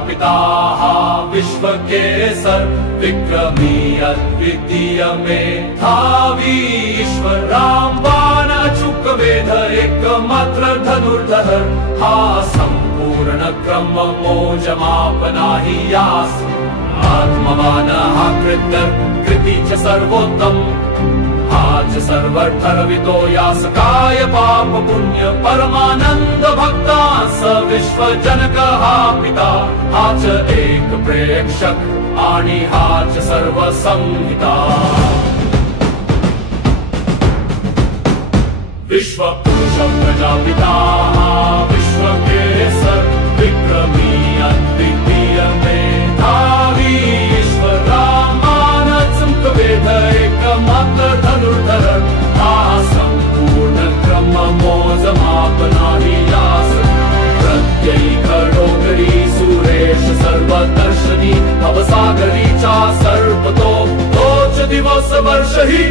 प्रजापिता विश्व केसर विक्रमी अद्वितीय में धावी ईश्वर राम बाण अचूक वेद एकमात्र धनुर्धर हा संपूर्ण क्रम मोजमापना हि यास आत्मवान हा कृत्य कृती च सर्वोत्तम हाच सर्वर्थरवितो यास काय पाप पुण्य परमानंद भक्ता स विश्व जनक हा पिता हाच एक प्रेक्षक आणि हाच सर्व संहिता विश्व पुरुष प्रजापिता विश्व केसर विक्रमी अद्वितीय में धावी ईश्वर रामान अचूक वेद एकमात्र धनुर्धर हा संपूर्ण क्रम मोजमापना हि यास प्रत्ययी खडोगरी सुरेश सर्वदर्शनी भवसागरीचा सर्पतो तोच दिवस वर्ष ही